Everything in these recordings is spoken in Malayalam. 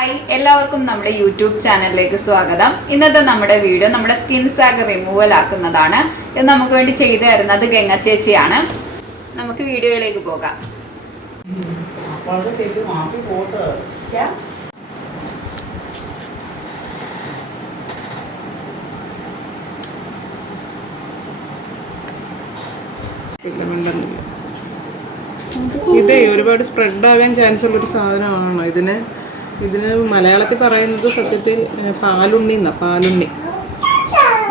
ഹായ് എല്ലാവർക്കും നമ്മുടെ യൂട്യൂബ് ചാനലിലേക്ക് സ്വാഗതം. ഇന്നത്തെ നമ്മുടെ വീഡിയോ നമ്മുടെ സ്കിൻ സാഗ് റിമൂവൽ ആക്കുന്നതാണ്. ഇത് നമുക്ക് വേണ്ടി ചെയ്തു തരുന്നത് ഗംഗ ചേച്ചിയാണ്. നമുക്ക് വീഡിയോയിലേക്ക് പോകാം. ഇതേ ഒരുപാട് സ്പ്രെഡ് ആകാൻ ചാൻസ് ഉള്ളൊരു സാധനമാണ്. ഇതിന് മലയാളത്തിൽ പറയുന്നത് സത്യത്തിൽ പാലുണ്ണി എന്നാ. പാലുണ്ണി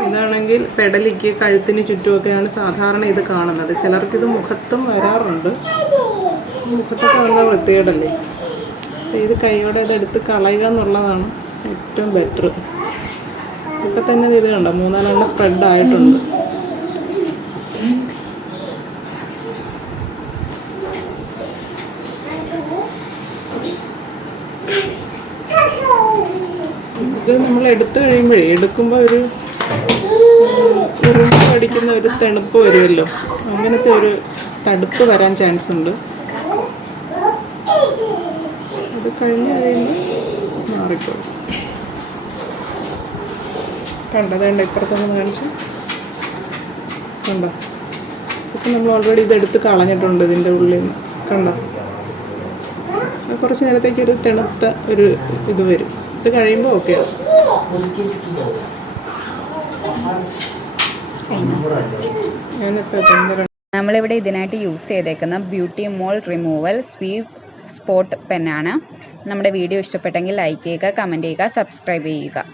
ഇതാണെങ്കിൽ പെടലിക്ക് കഴുത്തിന് ചുറ്റുമൊക്കെയാണ് സാധാരണ ഇത് കാണുന്നത്. ചിലർക്കിത് മുഖത്തും വരാറുണ്ട്. മുഖത്തൊക്കെ കാണുന്ന വൃത്തികേടല്ലേ. ഇത് കൈയോടെ ഇതെടുത്ത് കളയുക എന്നുള്ളതാണ് ഏറ്റവും ബെറ്റർ. ഇപ്പം തന്നെ ഇത് കണ്ടോ 3-4 സ്പ്രെഡ് ആയിട്ടുണ്ട്. ഇത് നമ്മൾ എടുക്കുമ്പോൾ ഒരു ഉറുമ്പ് കടിക്കുന്ന ഒരു തണുപ്പ് വരുമല്ലോ, അങ്ങനത്തെ ഒരു തടുപ്പ് വരാൻ ചാൻസ് ഉണ്ട്. അത് കഴിഞ്ഞ് കഴിയുമ്പോൾ മാറിക്കോളും. കണ്ടതേണ്ട ഇപ്പുറത്തൊന്ന് കാണിച്ചു കണ്ടോ. ഇപ്പം നമ്മൾ ഓൾറെഡി ഇതെടുത്ത് കളഞ്ഞിട്ടുണ്ട് ഇതിൻ്റെ ഉള്ളിൽ നിന്ന്. കണ്ടോ, കുറച്ച് നേരത്തേക്ക് ഒരു തണുത്ത ഒരു ഇത് വരും. ഇത് കഴിയുമ്പോൾ ഓക്കെ ആവും. നമ്മളിവിടെ ഇതിനായിട്ട് യൂസ് ചെയ്തേക്കുന്ന beauty mould removal sweep spot പെന്നാണ്. നമ്മുടെ വീഡിയോ ഇഷ്ടപ്പെട്ടെങ്കിൽ ലൈക്ക് ചെയ്യുക, കമൻറ്റ് ചെയ്യുക, സബ്സ്ക്രൈബ് ചെയ്യുക.